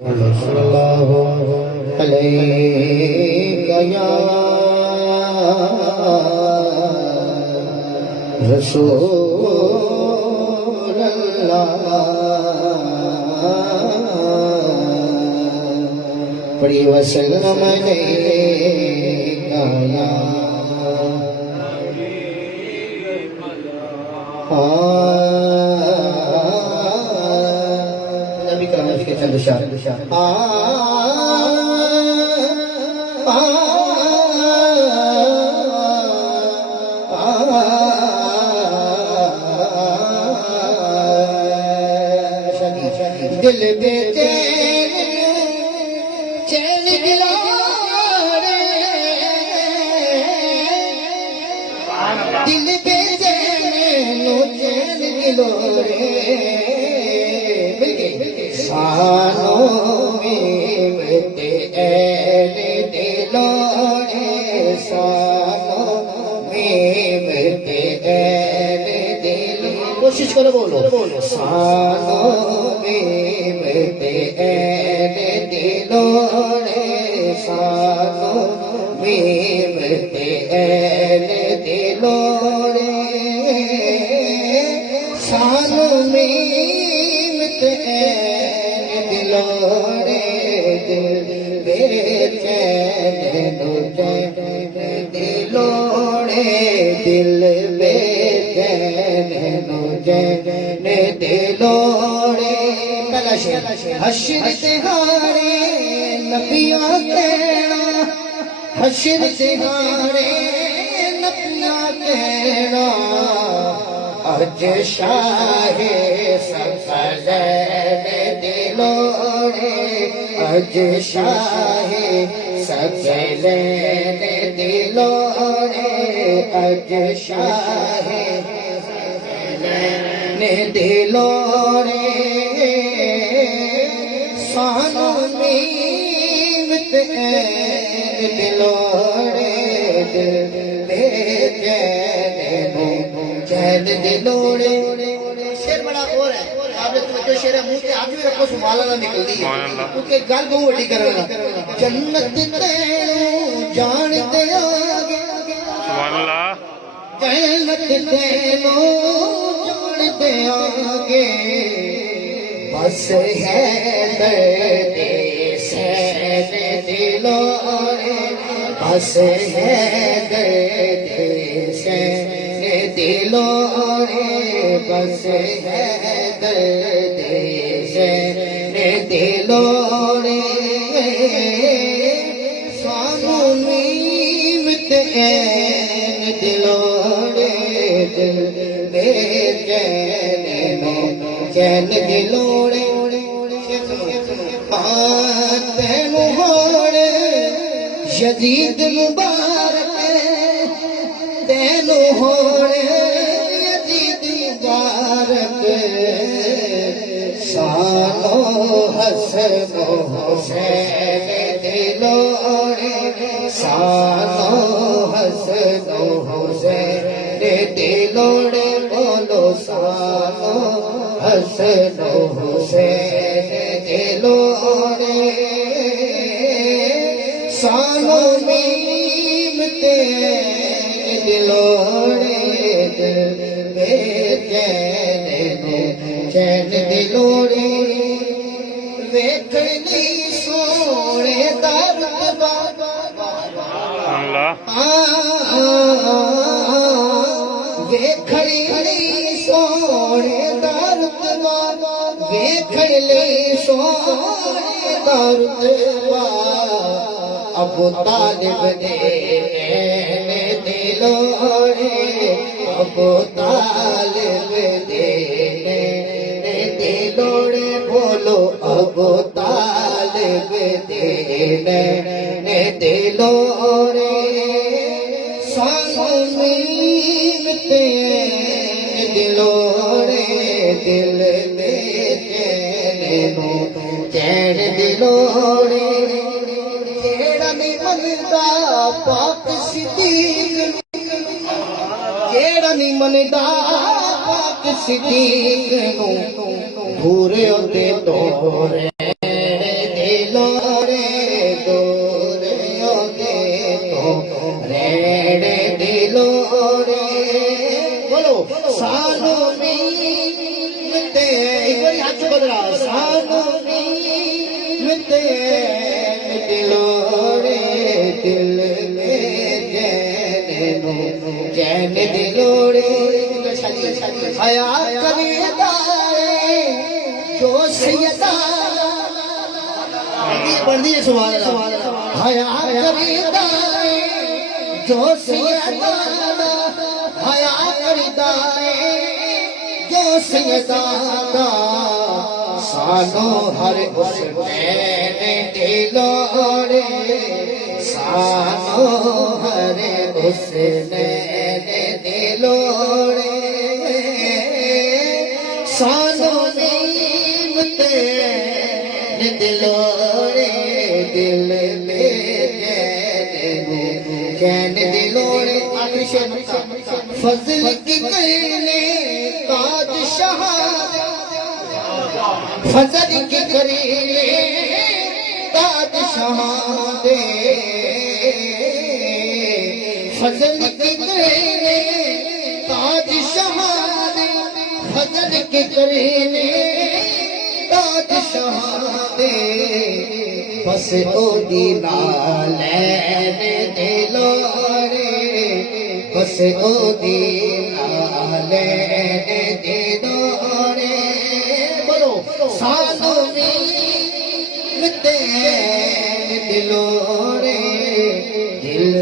सल्लल्लाहु अलैहि या रसूल अल्लाह। पढ़ी वसल्लम अलैका या नबी का नाम के चंद शाह दिल बेचैन चैन गिला रे, दिल बेचैन चैन गिलो रे, सानों में मिटे ऐने दिलोड़े, सानों में मिटे ऐने दिल। कोशिश करो बोलो, सानों मिटे ऐने दिलोड़े, सानों में मिटे ऐने दिलोड़े, सानों में मिटे ऐने दिलोड़े, दिल बेचैन चैन दिलोड़े, दिल बेचैन चैन दिलोड़े। हश्र तिहारे नबियां कहना, हश्र तिहारे नबियां कहना, अज शाहे सकलैन दिलोड़े, अज शाहे सकलैन दिलोड़े, अज शाहे सकलैन दिलोड़े, सानों में मिटे ऐन दिलोड़े, दिल बेचैन चैन दिलोड़े। शेर बड़ा और है, आपने जो शेर है मुंह से आज भी रखो सुभान अल्लाह निकलती है, क्योंकि गल को वड्डी करना। जन्नत तेनू जानते आगे, सुभान अल्लाह, जन्नत तेनू जानते आगे, बस है दर्द सैन दिलोड़े, बस है दर्द सैन दिलोड़े, बस है दर्द सैन दिलोड़े, सानों में मिटे ऐन दिलोड़े, दिल बेचैन चैन दिलोड़े। तेनू होड़ यजीद मुबारक, तेनू होड़ यजीद मुबारक, सानों हसन हुसैन दिलोड़े, सानों हसन हुसैन दिलोड़े, बोलो सानों हसन हुसैन दिलोड़े, सानों में मिटे दिलोड़े, दिल बेचैन चैन दिलोड़े, वेखनी सोने दर वेखनी सोने दर, वेखनी सोने दर, अबू तालिब दे नैन दिलोड़े, अबू तालिब दे नैन दिलोड़े, बोलो अबू तालिब दे नैन दिलोड़े, सानों में मिटे ऐन दिलोड़े, दिल बेचैन चैन दिलोड़े, जेड़ा नहीं मनदा पाक सिद्दीक, जेड़ा नहीं मनदा पाक सिद्दीक नूं पूरे होते तोरे बारी हाथ बदला सानू मिलते दिलोड़े दिल में चैन दिलोड़े हया कविता जो सैयदा बढ़ दिए सवाल हया कविता जो सैयदा हया कविता जो सैयदा सानो हर उसने दिलोड़े सानो हर उसने दिलोड़े सानो नीमते दिलोड़े दिल में चैन दिलोड़े फजल की करने ताज शहादत फजल की करने ताज शहादत फजल की करने ताज शहादत फजल की करने ताज शहादत बस ओ दीना लेने दिलोड़े बस ओ दीना लेने दिलोड़े बोलो सानू मिलते दिलोड़े दिल